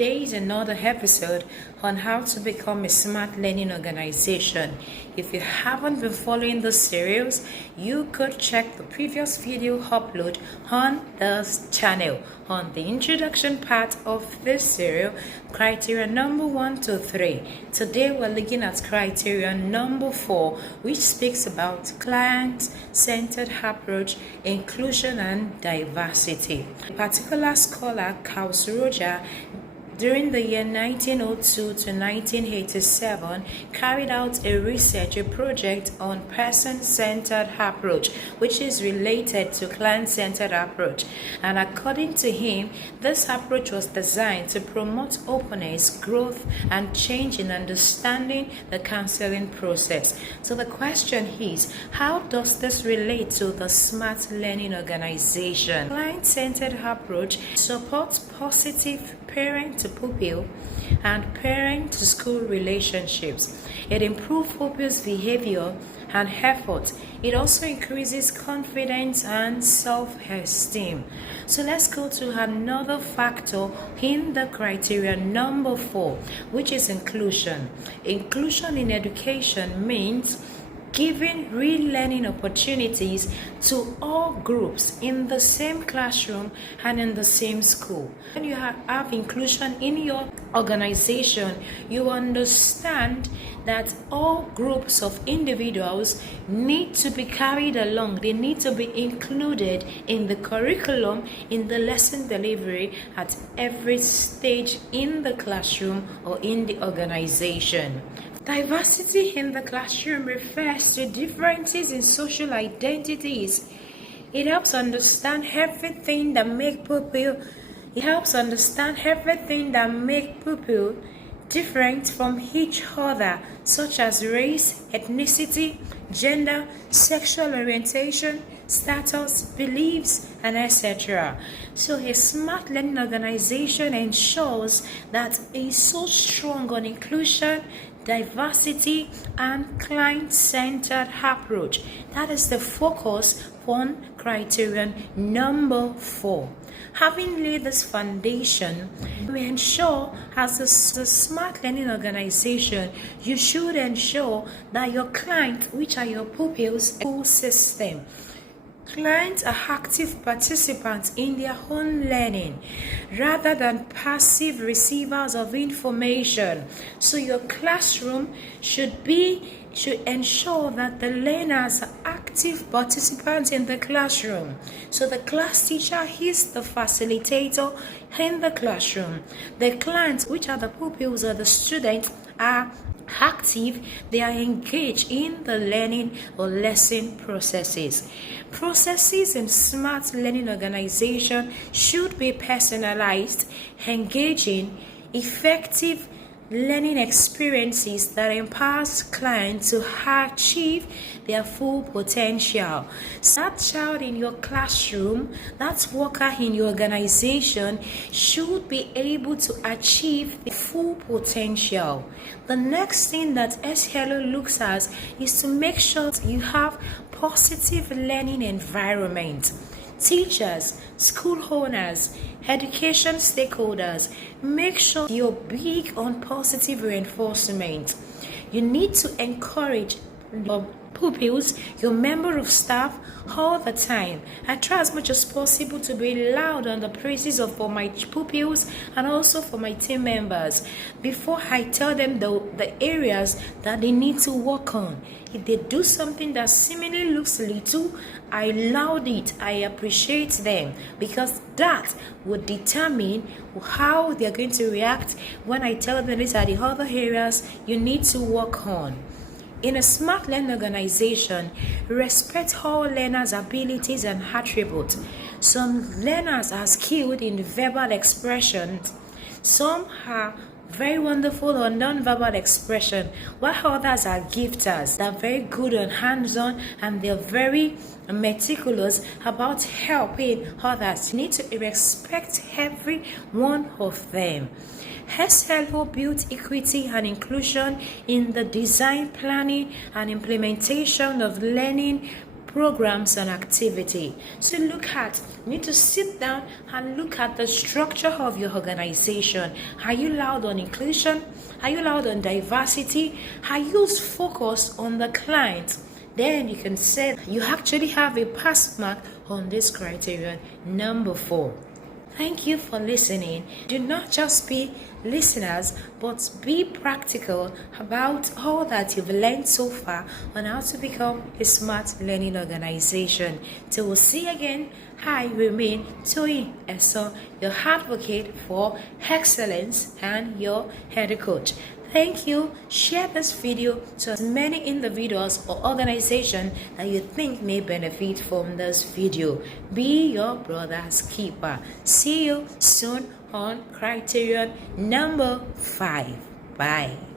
today is another episode on how to become a smart learning organization. If you haven't been following this series, you could check the previous video upload on this channel. On the introduction part of this series, Criterion number 1 to 3. Today we're looking at Criterion number 4, which speaks about client-centered approach, inclusion and diversity. A particular scholar, Klaus Roger, during the year 1902 to 1987, carried out a project on person-centered approach, which is related to client-centered approach. And according to him, this approach was designed to promote openness, growth, and change in understanding the counseling process. So the question is, how does this relate to the smart learning organization? Client-centered approach supports positive parent-to-pupil and parent-to-school relationships. It improves pupils' behavior and effort. It also increases confidence and self-esteem. So let's go to another factor in the criterion number 4, which is inclusion. Inclusion in education means giving real learning opportunities to all groups in the same classroom and in the same school. When you have inclusion in your organization, you understand that all groups of individuals need to be carried along. They need to be included in the curriculum, in the lesson delivery at every stage in the classroom or in the organization. Diversity in the classroom refers to differences in social identities. It helps understand everything that make pupil different from each other, such as race, ethnicity, gender, sexual orientation, status, beliefs, and etc. So a smart learning organization ensures that it is so strong on inclusion, diversity, and client-centered approach. That is the focus on criterion number 4. Having laid this foundation, we ensure as a smart learning organization, you should ensure that your client, which are your pupils, school system. Clients are active participants in their own learning rather than passive receivers of information. So your classroom should ensure that the learners are active participants in the classroom. So the class teacher is the facilitator in the classroom. The clients, which are the pupils or the students, are active. They are engaged in the learning or lesson processes. Processes in smart learning organization should be personalized, engaging, effective learning experiences that empowers clients to achieve their full potential. So that child in your classroom, that worker in your organization should be able to achieve the full potential. The next thing that SLO looks at is to make sure you have positive learning environment. Teachers, school owners, education stakeholders, make sure you're big on positive reinforcement. You need to encourage your pupils, your member of staff, all the time. I try as much as possible to be loud on the praises for my pupils and also for my team members before I tell them the areas that they need to work on. If they do something that seemingly looks little, I laud it, I appreciate them, because that would determine how they're going to react when I tell them these are the other areas you need to work on. In a smart learning organization, respect all learners' abilities and attributes. Some learners are skilled in verbal expressions. Some are very wonderful on non-verbal expression, while others are gifters. They're very good on hands-on and they're very meticulous about helping others. You need to respect every one of them. SLO built equity and inclusion in the design, planning, and implementation of learning programs and activity. So you need to sit down and look at the structure of your organization. Are you loud on inclusion? Are you loud on diversity? Are you focused on the client? Then you can say you actually have a pass mark on this criterion. Number 4. Thank you for listening. Do not just be listeners, but be practical about all that you've learned so far on how to become a smart learning organization. Till we'll see again, I remain Toyin Eso, your advocate for excellence and your head coach. Thank you. Share this video to as many individuals or organizations that you think may benefit from this video. Be your brother's keeper. See you soon on Criterion number 5. Bye.